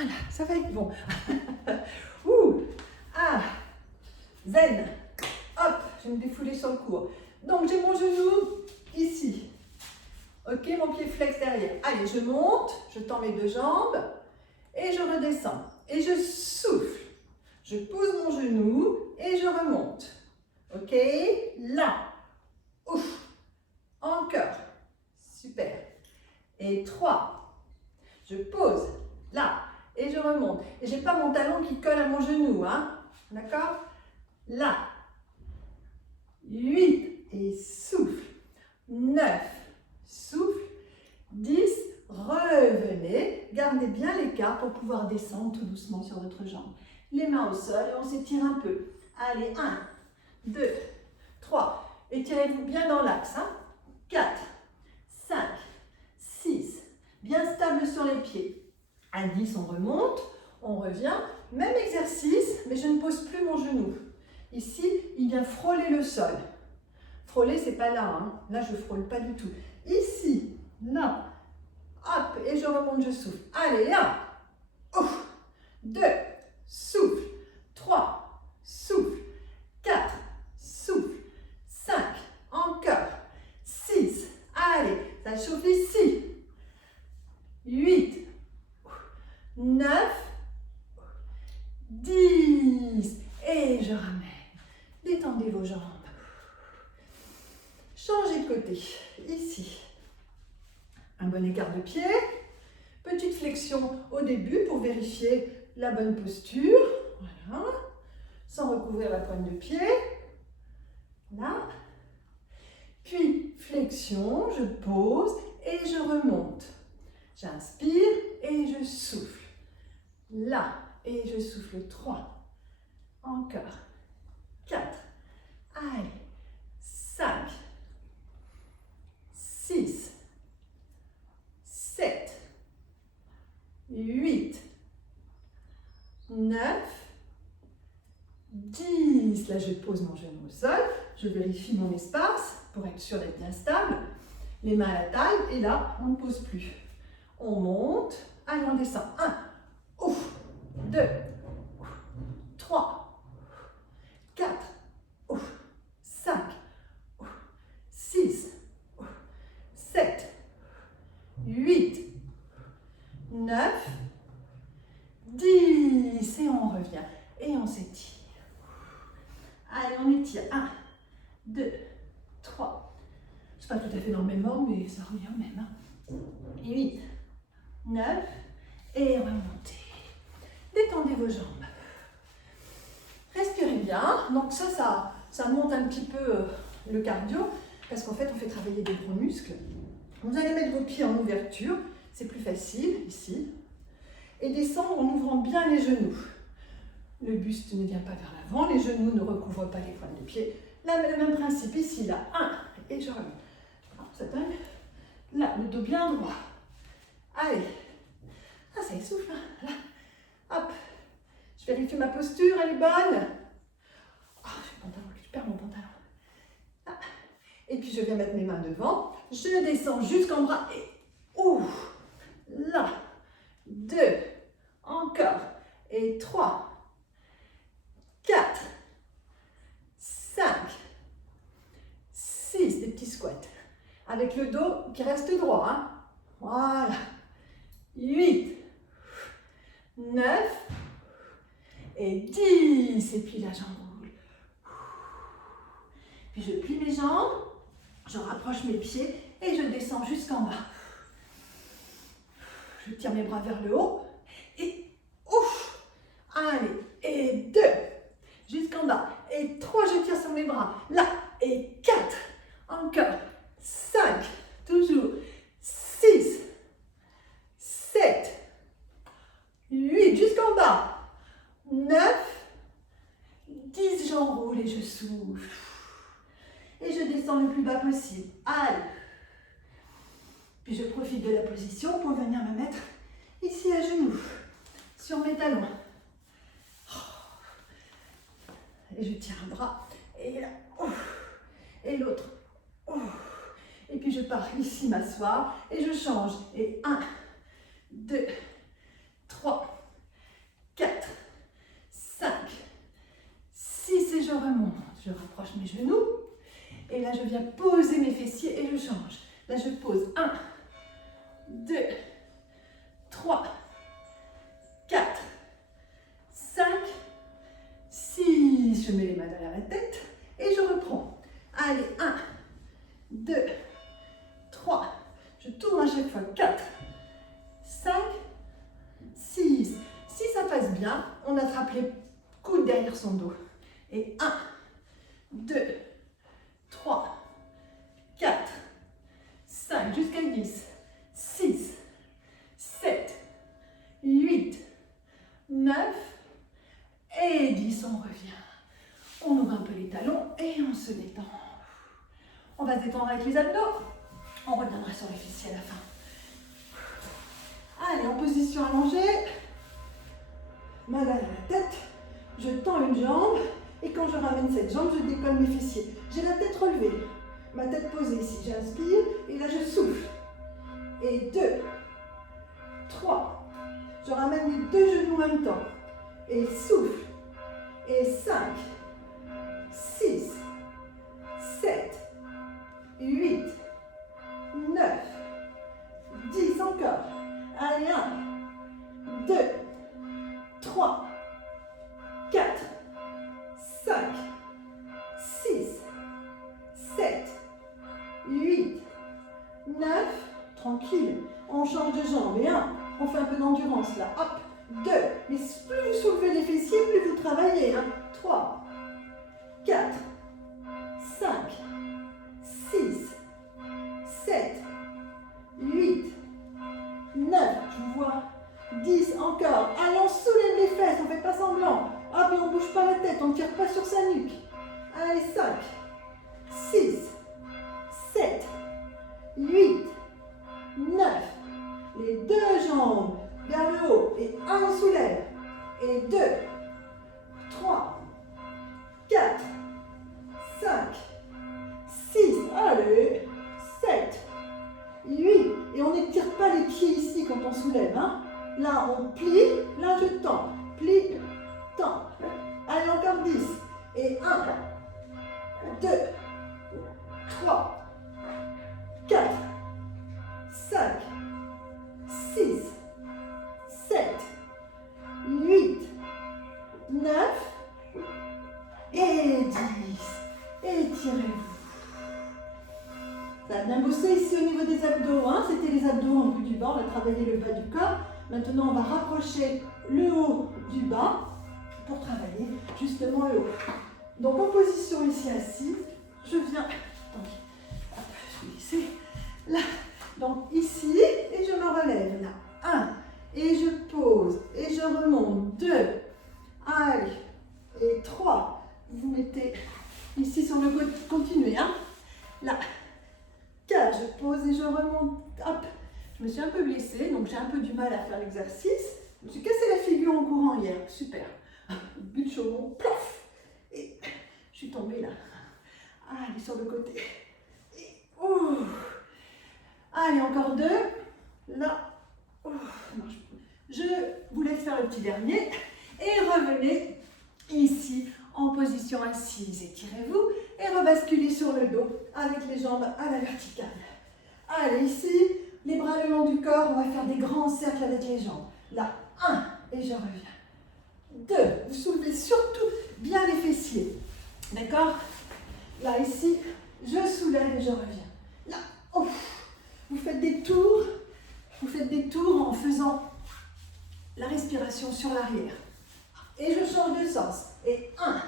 Voilà, ça va être bon. Ouh. Ah, zen. Hop, je vais me défouler sur le cours. Donc, j'ai mon genou ici. Ok, mon pied flex derrière. Allez, je monte, je tends mes deux jambes et je redescends. Et je souffle. Je pose mon genou et je remonte. Ok, là. Ouf. Encore. Super. Et 3. Je pose là et je remonte. Et je n'ai pas mon talon qui colle à mon genou. Hein? D'accord? Là. 8. Et souffle. 9. Souffle. 10. Revenez. Gardez bien l'écart pour pouvoir descendre tout doucement sur votre jambe. Les mains au sol et on s'étire un peu. Allez, 1, 2, 3. Étirez-vous bien dans l'axe. Hein? 4, 5, 6. Bien stable sur les pieds. À 10, on remonte, on revient. Même exercice, mais je ne pose plus mon genou. Ici, il vient frôler le sol. Frôler, c'est pas là. Hein. Là, je ne frôle pas du tout. Ici, là. Hop, et je remonte, je souffle. Allez, 1, 2, souffle. 3, souffle. 4, souffle. 5, encore. 6, allez, ça chauffe ici. 8, 9, 10. Et je ramène. Détendez vos jambes. Changez de côté. Ici. Un bon écart de pied. Petite flexion au début pour vérifier la bonne posture. Voilà. Sans recouvrir la pointe de pied. Là. Puis flexion, je pose et je remonte. J'inspire et je souffle. Là. Et je souffle 3. Encore. 4. Allez. 5. 6. 7. 8. 9. 10. Là, je pose mon genou au sol. Je vérifie mon espace pour être sûr d'être bien stable. Les mains à la taille. Et là, on ne pose plus. On monte. Allez, on descend. 1. Ouf. 2. 3. 4. 5. 6. 7. 8. 9. 10. Et on revient. Et on s'étire. Allez, on étire. 1, 2, 3. Je ne suis pas tout à fait dans le même ordre, mais ça revient au même. 8, 9. Et remontez. Détendez vos jambes. Respirez bien. Donc ça monte un petit peu le cardio, parce qu'en fait, on fait travailler des gros muscles. Vous allez mettre vos pieds en ouverture. C'est plus facile, ici. Et descendre en ouvrant bien les genoux. Le buste ne vient pas vers l'avant, les genoux ne recouvrent pas les pointes de pied. Là, le même principe, ici, là, 1, et je remets. Ça donne, là, le dos bien droit. Allez, ah, ça essouffle, hein. Là, hop, je vérifie ma posture, elle est bonne. Oh, je perds mon pantalon. Ah. Et puis, je viens mettre mes mains devant, je descends jusqu'en bras, et ouf, là, 2, encore, et 3, 4, 5, 6, des petits squats. Avec le dos qui reste droit. Hein. Voilà. 8, 9 et 10. Et puis la jambe roule. Puis je plie mes jambes, je rapproche mes pieds et je descends jusqu'en bas. Je tire mes bras vers le haut et ouf. Allez, et 2. Jusqu'en bas. Et 3, je tire sur mes bras. Là. Et 4. Encore. 5. Toujours. 6. 7. 8. Jusqu'en bas. 9. 10. J'enroule et je souffle. Et je descends le plus bas possible. Allez. Puis je profite de la position pour venir me mettre ici à genoux. Sur mes talons. Et je tire un bras, et là, et l'autre. Et puis je pars ici m'asseoir, et je change. Et 1, 2, 3, je rapproche mes genoux. Et là, je viens poser mes fessiers et je change. Là, je pose 1, 2, 3, 4, 5, 6. Je mets les mains derrière la tête et je reprends. Allez, 1, 2, 3. Je tourne à chaque fois. 4, 5, 6. Si ça passe bien, on attrape les coudes derrière son dos. Et 1, 2, 3, 4, 5, jusqu'à 10, 6, 7, 8, 9 et 10. On revient. On ouvre un peu les talons et on se détend. On va se détendre avec les abdos. On reviendra sur les fessiers à la fin. Allez, en position allongée. Main derrière la tête. Je tends une jambe. Et quand je ramène cette jambe, je décolle mes fessiers. J'ai la tête relevée. Ma tête posée ici. J'inspire et là je souffle. Et 2, 3. Je ramène les deux genoux en même temps. Et souffle. Et 5, 6, 7, 8, 9, 10. Encore. Allez, 1, 2, 3, 4, 5, 6, 7, 8, 9. Tranquille. On change de jambe. Et 1. On fait un peu d'endurance là. Hop. 2. Mais plus vous soulevez les fessiers, plus vous travaillez. 3, 4, 5, 6, 7, 8, 9. Je vous vois. 10. Encore. Allez, on soulève les fesses. On ne fait pas semblant. Hop, et on ne bouge pas la tête. On ne tire pas sur sa nuque. Allez, 5, 6, 7, 8, 9. Les deux jambes vers le haut. Et 1, on soulève. Et 2, 3, 4, 5, 6. Allez, 7, 8. Et on n'étire pas les pieds ici quand on soulève. Là, on plie. Là, je tends. Plie, tends. Allez, encore 10. Et 1, 2, 3, 4, 5, 6, 7, 8, 9 et 10. Étirez-vous. Ça a bien bossé ici au niveau des abdos. C'était les abdos en bout du bas. On a travaillé le bas du corps. Maintenant, on va rapprocher le haut du bas pour travailler justement le haut. Donc, en position ici assise, je viens. Attendez, hop, je vais laisser là. Donc, ici, et je me relève là. 1, et je pose, et je remonte. 2, allez, et 3. Vous mettez ici sur le côté, continuez. Là. 4, je pose et je remonte. Hop. Je me suis un peu blessée, donc j'ai un peu du mal à faire l'exercice. Je me suis cassé la figure en courant hier. Super. But de chaumont, plouf. Et je suis tombée là. Allez, sur le côté. Et, allez, encore 2. Là. Je vous laisse faire le petit dernier. Et revenez ici en position assise. Étirez-vous et rebasculez sur le dos avec les jambes à la verticale. Allez, ici, les bras le long du corps. On va faire des grands cercles avec les jambes. Là, 1, et je reviens. 2, vous soulevez surtout bien les fessiers. D'accord? Là, ici, je soulève et je reviens. Là, vous faites des tours. Vous faites des tours en faisant la respiration sur l'arrière. Et je change de sens. Et 1,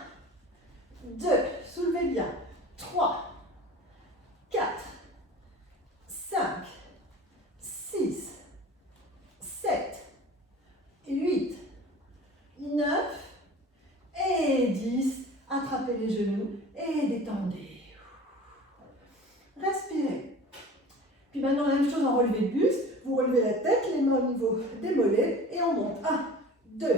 2, soulevez bien. 3, 4, 5, 6, 7, 8, 9 et 10. Attrapez les genoux et détendez. Respirez. Puis maintenant, la même chose en relevé de buste. Vous relevez la tête, les mains au niveau des mollets et on monte. 1, 2,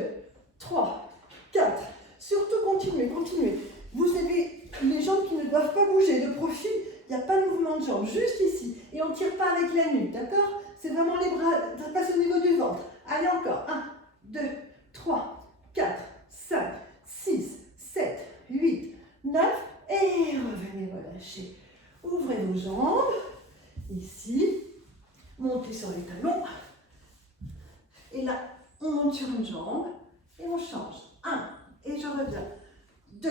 3, 4. Surtout continuez, continuez. Vous avez les jambes qui ne doivent pas bouger. De profil, il n'y a pas de mouvement de jambes, juste ici. Et on ne tire pas avec la nuque, d'accord? C'est vraiment les bras, ça passe au niveau du ventre. Allez encore. 1, 2, 3, 4, 5, 6, 7, 8, 9. monte sur une jambe et on change. 1, et je reviens. 2,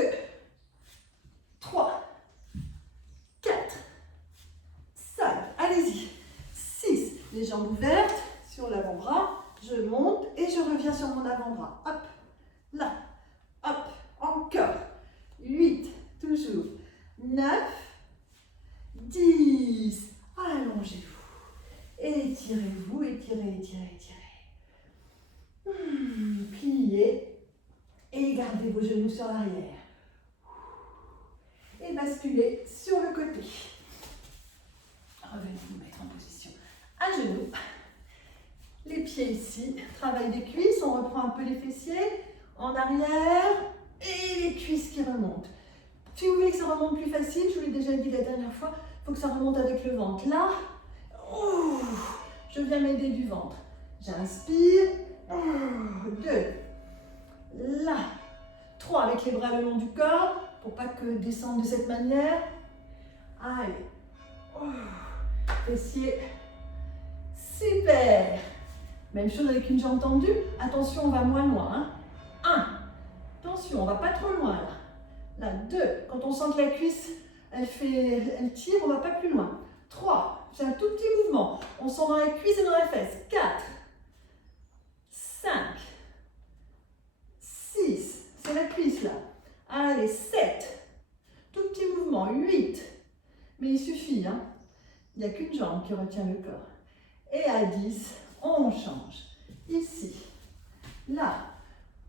3, 4, 5, allez-y. 6, les jambes ouvertes sur l'avant-bras. Je monte et je reviens sur mon avant-bras. Hop, là, hop, encore. 8, toujours. 9, 10. Allongez-vous. Étirez-vous, étirez, étirez, étirez. Pliez et gardez vos genoux sur l'arrière. Et basculez sur le côté. Revenez vous mettre en position à genoux. Les pieds ici, travail des cuisses, on reprend un peu les fessiers, en arrière, et les cuisses qui remontent. Si vous voulez que ça remonte plus facile, je vous l'ai déjà dit la dernière fois, il faut que ça remonte avec le ventre. Là, je viens m'aider du ventre. J'inspire, 2, là, 3 avec les bras le long du corps, pour pas que descende de cette manière. Allez, fessiers, super. Même chose avec une jambe tendue. Attention, on va moins loin. 1. Attention, on va pas trop loin là. Là, 2. Quand on sent que la cuisse, elle tire, on va pas plus loin. 3. J'ai un tout petit mouvement. On sent dans la cuisse et dans la fesse. 4. 5. 6. C'est la cuisse là. Allez, 7. Tout petit mouvement. 8. Mais il suffit, hein. Il n'y a qu'une jambe qui retient le corps. Et à 10. On change. Ici, là,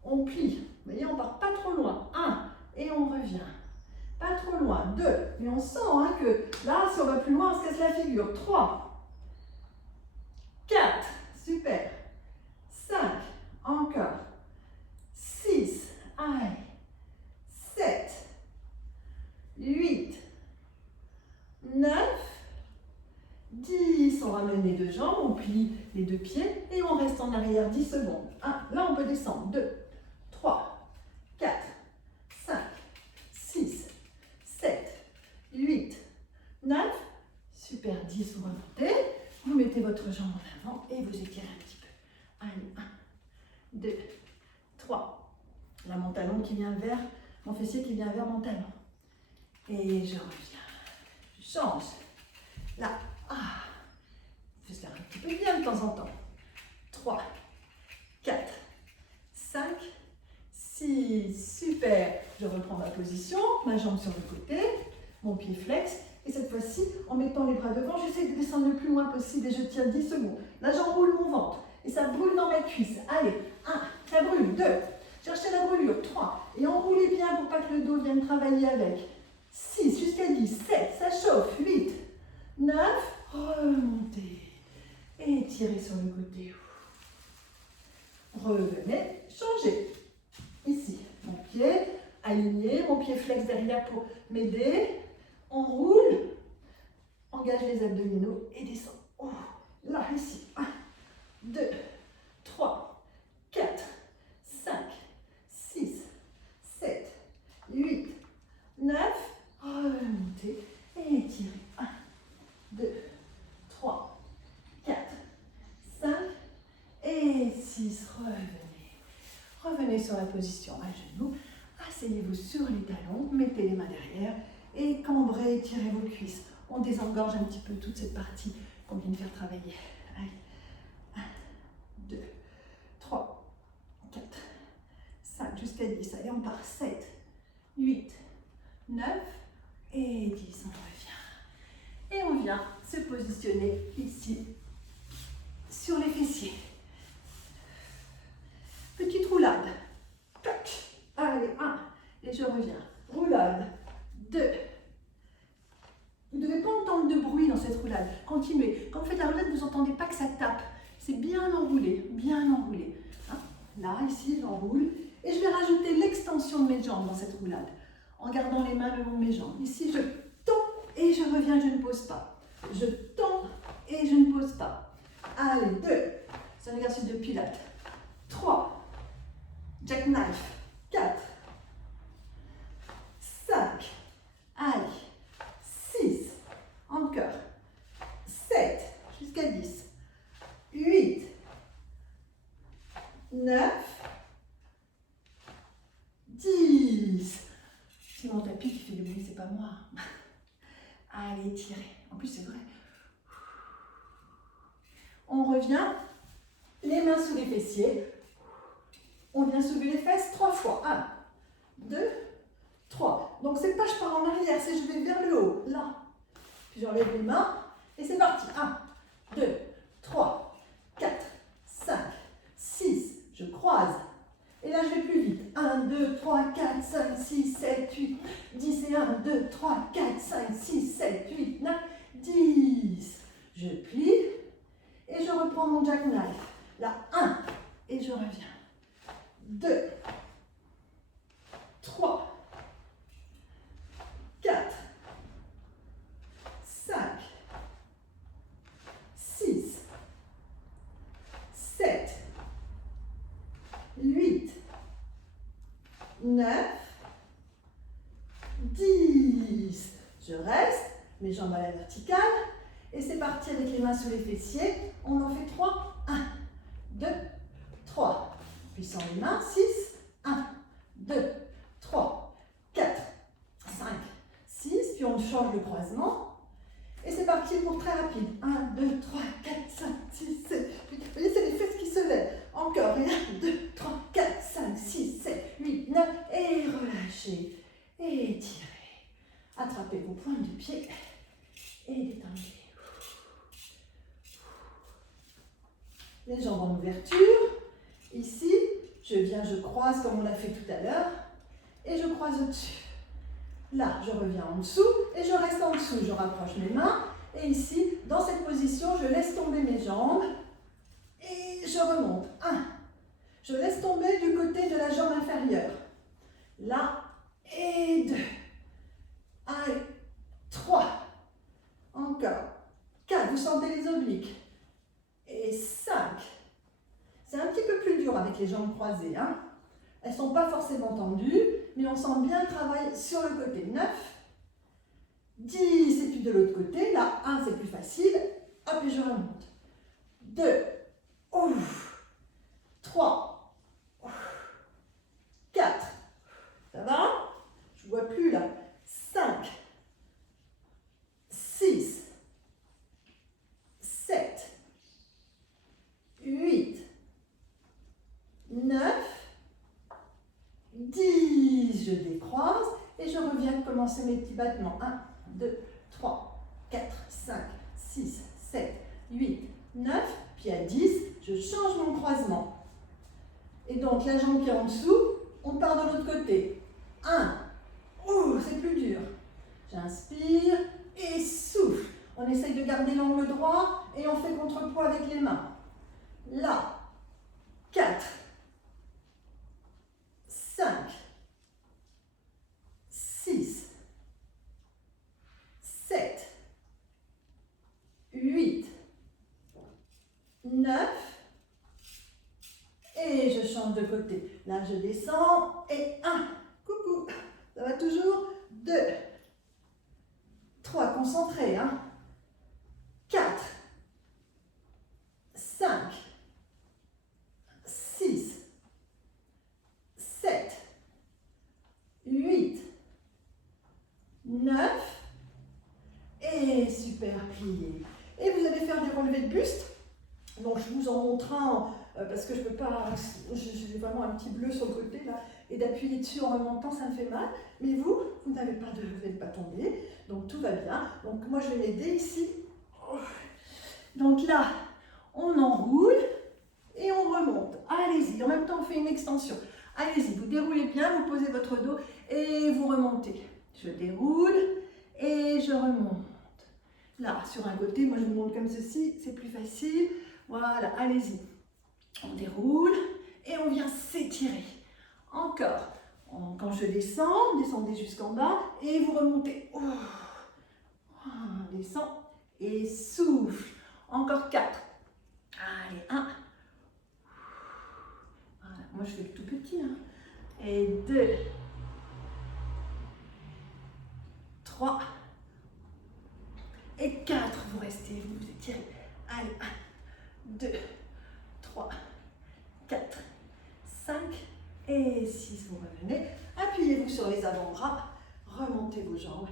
on plie. Vous voyez, on ne part pas trop loin. 1, et on revient. Pas trop loin. 2, mais on sent que là, si on va plus loin, on se casse la figure. 3, 4, super. 5, encore. 6, allez. 7, 8, 9, 10, on ramène les deux jambes, on plie les deux pieds et on reste en arrière 10 secondes. 1, là on peut descendre. 2, 3, 4, 5, 6, 7, 8, 9, super, 10, vous remontez, vous mettez votre jambe en avant et vous étirez un petit peu. Allez, 1, 2, 3, là mon talon qui vient vers, mon fessier qui vient vers mon talon. Et je reviens, je change. Là, il faut se faire un petit peu bien de temps en temps. 3, 4, 5, 6, super. Je reprends ma position, ma jambe sur le côté, mon pied flex. Et cette fois-ci, en mettant les bras devant, j'essaie de descendre le plus loin possible et je tiens 10 secondes. Là, j'enroule mon ventre et ça brûle dans ma cuisse. Allez, 1, ça brûle. 2, cherchez la brûlure. 3, et enroulez bien pour pas que le dos vienne travailler avec. 6, jusqu'à 10, 7, ça chauffe. 8, 9, remontez. Et étirez sur le côté. Revenez, changez. Ici, mon pied aligné, mon pied flex derrière pour m'aider. On roule, engage les abdominaux et descend. Là, ici. 1, 2, 3, 4, 5, 6, 7, 8, 9. Remontez et étirez. 1, 2, 3, 4, 5 et 6. Revenez sur la position à genoux. Asseyez-vous sur les talons, mettez les mains derrière et cambrez, étirez vos cuisses. On désengorge un petit peu toute cette partie qu'on vient de faire travailler. Allez. 1, 2, 3, 4, 5, jusqu'à 10. Allez, on part. 7, 8, 9 et 10. On revient. Et on vient se positionner ici, sur les fessiers. Petite roulade. Tac. Allez, 1. Et je reviens. Roulade. 2. Vous ne devez pas entendre de bruit dans cette roulade. Continuez. Quand vous faites la roulade, vous n'entendez pas que ça tape. C'est bien enroulé. Bien enroulé. Hein? Là, ici, j'enroule. Et je vais rajouter l'extension de mes jambes dans cette roulade. En gardant les mains le long de mes jambes. Ici, je tends et je reviens, je ne pose pas. Je tends et je ne pose pas. Allez, 2. C'est un exercice de pilates. 3. Jackknife. 4. 5. Allez. 6. Encore. 7. Jusqu'à 10. 8. 9. 9, 10. C'est mon tapis qui fait du bruit, c'est pas moi. Allez, tirez. En plus, c'est vrai. On revient, les mains sous les fessiers. On vient soulever les fesses 3 fois. 1, 2, 3. Donc, c'est pas je pars en arrière, c'est je vais vers le haut. Là. Puis j'enlève les mains. Et c'est parti. 1, 2, 3, 4, 5, 6. Je croise. Et là, je vais plus vite. 1, 2, 3, 4, 5, 6, 7, 8, 10 et 1, 2, 3, 4, 5, 6, 7, 8, 9, 10. Je plie et je reprends mon jackknife. Là, 1 et je reviens. 2, 3, 4, 5, 6, 7, 8, 9, 10. Je reste, mes jambes à la verticale. Et c'est parti avec les mains sous les fessiers. On en fait 3. 1, 2, 3. Puis sans les mains, 6. 1, 2, 3, 4, 5, 6. Puis on change le croisement. Et c'est parti pour très rapide. 1, 2, 3, 4, 5, 6, 7, 8. Vous voyez, c'est les fesses qui se lèvent. Encore. Et 1, 2, 3, 4, 5, 6, 7, 8, 9. Et relâchez. Et étirez. Attrapez vos pointes de pied. Et détendez. Les jambes en ouverture. Ici, je viens, je croise comme on l'a fait tout à l'heure. Et je croise au-dessus. Là, je reviens en dessous et je reste en dessous. Je rapproche mes mains. Et ici, dans cette position, je laisse tomber mes jambes. Et je remonte. 1. Je laisse tomber du côté de la jambe inférieure. Là, et 2. Allez, 3. Encore. 4. Vous sentez les obliques. Et 5. C'est un petit peu plus dur avec les jambes croisées. Hein. Elles ne sont pas forcément tendues, mais on sent bien le travail sur le côté. 9. 10, et puis de l'autre côté. Là, 1, c'est plus facile. Hop, et je remonte. 2. Ouf. 3. Ouf. 4. Ça va? Je ne vois plus là. 5. 6. 7. 8. 9. 10. Je décroise et je reviens commencer mes petits battements. 1, 2, 3, 4, 5, 6, 7, 8, 9. Puis à 10, je change mon croisement. Et donc la jambe qui est en dessous, on part de l'autre côté. 1. Ouh, c'est plus dur. J'inspire et souffle. On essaye de garder l'angle droit et on fait contrepoids avec les mains. Là, 4, 5, 6, 7, 8, 9, et je change de côté. Là, je descends, et 1, coucou, ça va toujours, 2, 3, concentré, hein, 4, 5, 6, 7, 8, 9, et super plié. Et vous allez faire des relevés de buste. Donc je vous en montre un parce que je peux pas, j'ai vraiment un petit bleu sur le côté là, et d'appuyer dessus en remontant, ça me fait mal. Mais vous n'avez pas vous n'allez pas tomber, donc tout va bien. Donc moi je vais m'aider ici. Donc là, on enroule et on remonte. Allez-y, en même temps on fait une extension. Allez-y, vous déroulez bien, vous posez votre dos et vous remontez. Je déroule et je remonte. Là, sur un côté, moi je vous montre comme ceci, c'est plus facile. Voilà, allez-y. On déroule et on vient s'étirer. Encore. Quand je descends, descendez jusqu'en bas et vous remontez. Oh. On descend et souffle. Encore 4. Allez, 1. Voilà, moi je fais le tout petit. Hein. Et 2. 3. Et 4. Vous restez, vous vous étirez. Allez, 1, 2, 3, 4, et 6, vous revenez. Appuyez-vous sur les avant-bras, remontez vos jambes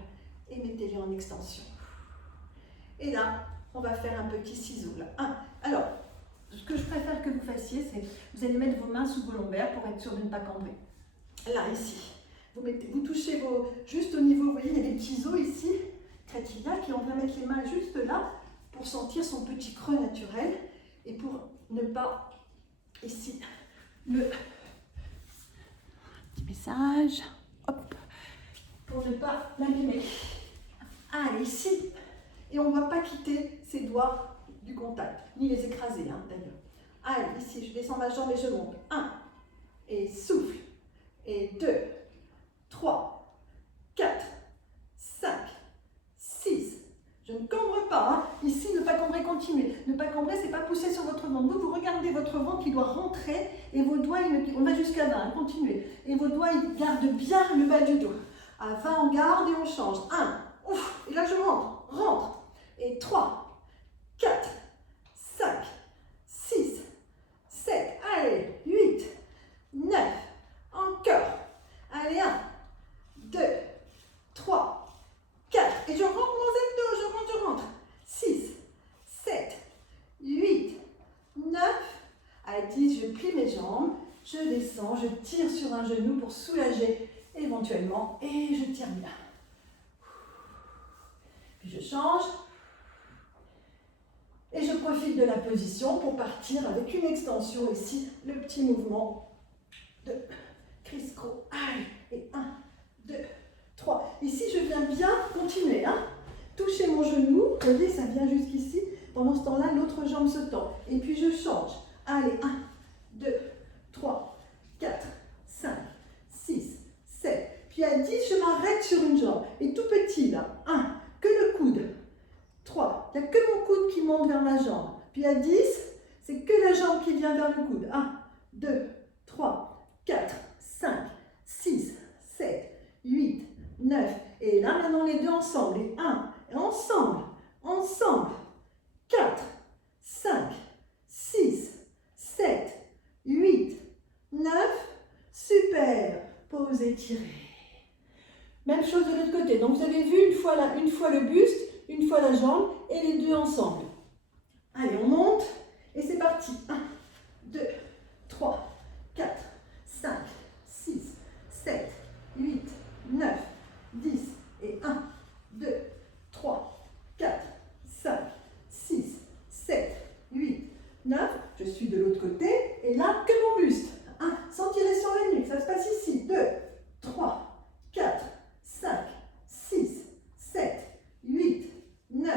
et mettez-les en extension. Et là, on va faire un petit ciseau. Là. Alors, ce que je préfère que vous fassiez, c'est vous allez mettre vos mains sous vos lombaires pour être sûr de ne pas cambrer. Là, ici, vous touchez juste au niveau, vous voyez, il y a des petits os ici, crétillac, et on vient mettre les mains juste là pour sentir son petit creux naturel et pour ne pas, ici, petit message, hop, pour ne pas l'abîmer. Allez, ici, et on ne va pas quitter ses doigts du contact, ni les écraser d'ailleurs. Allez, ici, je descends ma jambe et je monte. 1, et souffle. Et 2, 3, 4, 5, 6. Je ne cambre pas. Ici, ne pas cambrer, continuez. Ne pas cambrer, c'est pas pousser sur votre ventre. Vous regardez votre ventre qui doit rentrer et vos doigts, on va jusqu'à 20, continuez. Et vos doigts, ils gardent bien le bas du dos. À 20, on garde et on change. 1, ouf, et là je rentre. Et 3, 4, 5, 6, 7, allez, 8, 9, encore. Allez, 1, 2, 3, 4. Et je rentre mon zepto, je rentre. 6, 7, 8, 9. À 10, je plie mes jambes, je descends, je tire sur un genou pour soulager éventuellement et je tire bien. Puis je change. Et je profite de la position pour partir avec une extension ici, le petit mouvement de criss-cross. Allez, et 1, 2, 3. Ici, je viens bien continuer. Toucher mon genou, vous voyez, ça vient jusqu'ici. Pendant ce temps-là, l'autre jambe se tend. Et puis je change. Allez, 1, 2, 3, 4, 5, 6, 7. Puis à 10, je m'arrête sur une jambe. Et tout petit là, 1, que le coude. 3, il n'y a que mon coude qui monte vers ma jambe. Puis à 10, c'est que la jambe qui vient vers le coude. 1, 2, 3, 4, 5, 6, 7, 8, 9. Et là, maintenant, les deux ensemble. Et 1, et ensemble. 4, 5, 6, 7, 8, 9. Super. Pause étirée. Même chose de l'autre côté. Donc, vous avez vu une fois le buste, une fois la jambe et les deux ensemble. Allez, on monte et c'est parti. 1, 2, 3, 4, 5, 6, 7, 8, 9, 10 et 1, 2, 3, 4, 5, 6, 7, 8, 9. Je suis de l'autre côté et là, que mon buste. 1, sans tirer sur la nuque, ça se passe ici. 2, 3, 4, 5, 6, 7, 8, 9,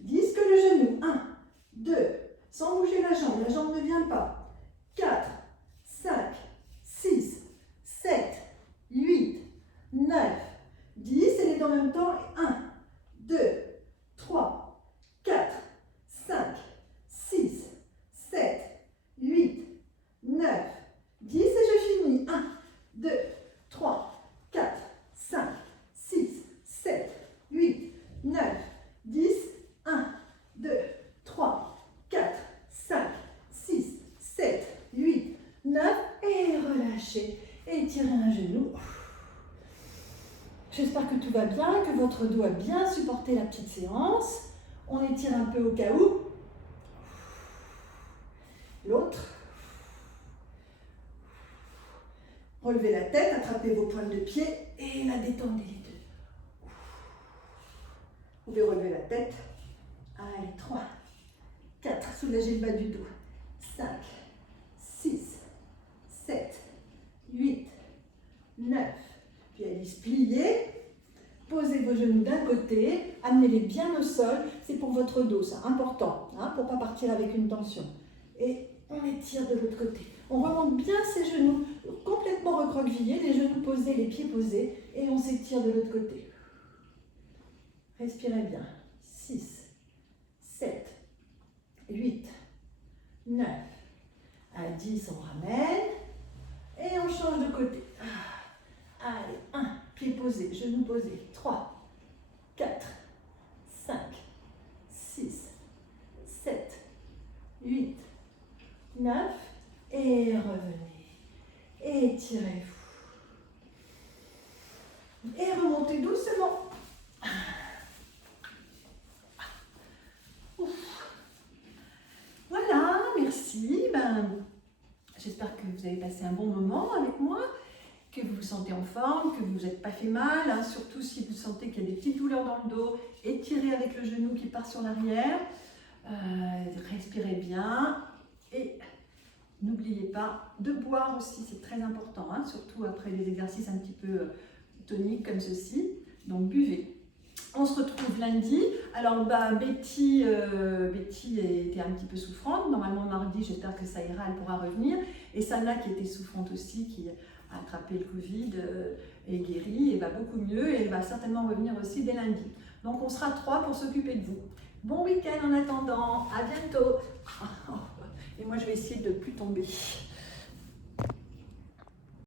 10, que le genou. 1, 2, sans bouger la jambe ne vient pas. 4, 5, 6, 7, 8, 9, 10, et les deux en même temps. 1, 2, 3, 4, 5, 6, 7, 8, 9, 10, et je finis. 1, 2, 3, 4, 5, 6, 7, 8, 9, 10, 1, 2, 3, 4, 5, 6, 7, 8, 9, et relâchez. Étirez un genou. J'espère que tout va bien, que votre dos a bien supporté la petite séance. On étire un peu au cas où. L'autre. Relevez la tête, attrapez vos pointes de pied et la détendez les deux. Vous pouvez relever la tête. Allez, 3, 4, soulagez le bas du dos. 5, 6, 7, 8, 9. Puis allez se plier. Posez vos genoux d'un côté, amenez-les bien au sol. C'est pour votre dos, c'est important, pour ne pas partir avec une tension. Et on étire de l'autre côté. On remonte bien ses genoux, complètement recroquevillés, les genoux posés, les pieds posés, et on s'étire de l'autre côté. Respirez bien. 6, 7, 8, 9. À 10, on ramène. Et on change de côté. Allez, 1, pied posé, genoux posés. 3, 4, 5, 6, 7, 8, 9. Et revenez. Étirez-vous. Et remontez doucement. Ouf. Voilà, merci. J'espère que vous avez passé un bon moment avec moi, que vous vous sentez en forme, que vous ne vous êtes pas fait mal, hein, surtout si vous sentez qu'il y a des petites douleurs dans le dos. Étirez avec le genou qui part sur l'arrière. Respirez bien et n'oubliez pas de boire aussi, c'est très important, hein, surtout après des exercices un petit peu toniques comme ceci. Donc buvez. On se retrouve lundi. Alors Betty était un petit peu souffrante. Normalement mardi, j'espère que ça ira, elle pourra revenir. Et Sana qui était souffrante aussi, qui a attrapé le Covid, est guérie et va beaucoup mieux. Et elle va certainement revenir aussi dès lundi. Donc on sera 3 pour s'occuper de vous. Bon week-end en attendant. À bientôt. Et moi je vais essayer de ne plus tomber.